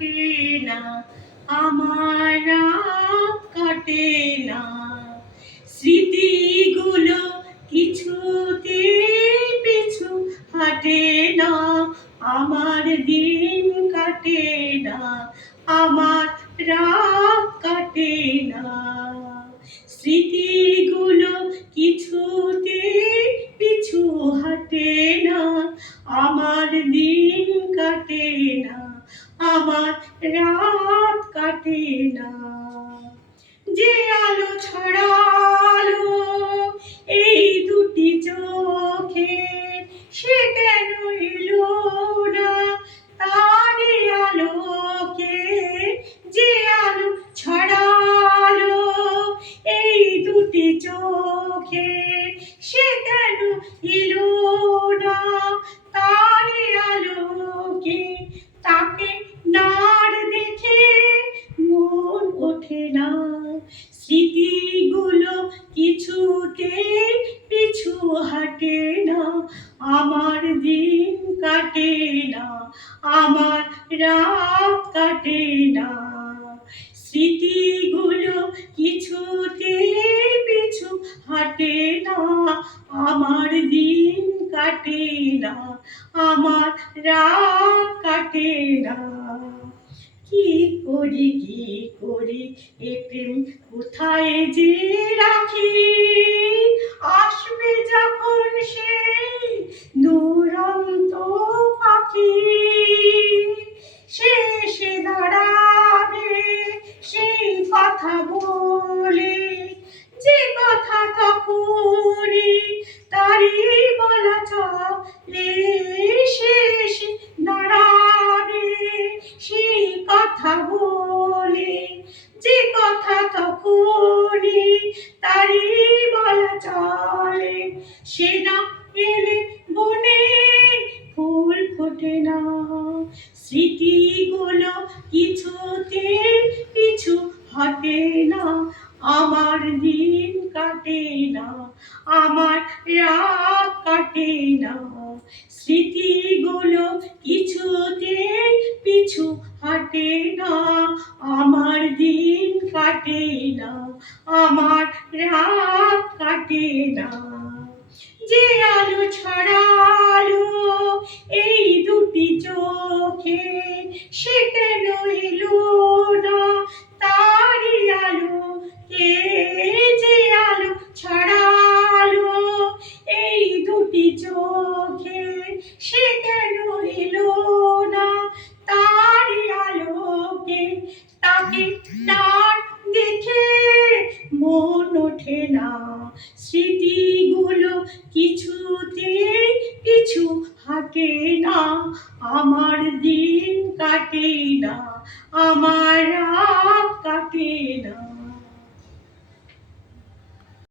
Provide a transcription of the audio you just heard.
কাটে না, আমার রাত কাটে না। স্মৃতিগুলো কিছুতে পিছু হাঁটে না, আমার দিন কাটে না, আমার রাত কাটে না। স্মৃতিগুলো কিছুতে পিছু হাঁটে না, আমার দিন কাটে না, আমার রাত কাটে না। যে আলো ছড়ালো এই দুটি চোখে, সে কেন এলো না তারই আলোকে। যে আলো ছড়ালো এই দুটি চোখে, সে কেন এলো না তারই আলোকে। তাকে নার দেখে মন ওঠে না, স্মৃতিগুলো কিছুতে পিছু হাঁটে না, আমার দিন কাটে না, আমার রাত কাটে না। স্মৃতিগুলো কিছুতে পিছু হাঁটে না, আমার দিন কাটে না, আমার রাত কাটে না। কি করি এ প্রেম কোথায় যে রাখি, আসবে যখন সেই দুরন্ত পাখি। সে এসে দাঁড়াবে সেই কথা বলে, যে কথা তখনই তারই বলা চলে। সে এসে দাঁড়াবে সেই কথা বলে, যে কথা তখনই তারই বলা চলে। সে না এলে বনে ফুল ফোটে না, স্মৃতিগুলো কিছুতে পিছু হাঁটে না, আমার দিন কাটে না, আমার রাত কাটে না। স্মৃতিগুলো কিছুতে পিছু হাঁটে না, আমার দিন কাটে না, আমার রাত কাটে না। যে আলো ছড়ালো এই দুটি চোখে, সে কেন এলো না তারই আলোকে। যে আলো ছড়ালো এই দুটি চোখে, সে কেন এলো না তারই আলোকে। তাকে তার দেখে মন ওঠে না, স্মৃতিগুলো কিছুতে পিছু হাঁটে না, আমার দিন কাটে না, আমার রাত কাটে না।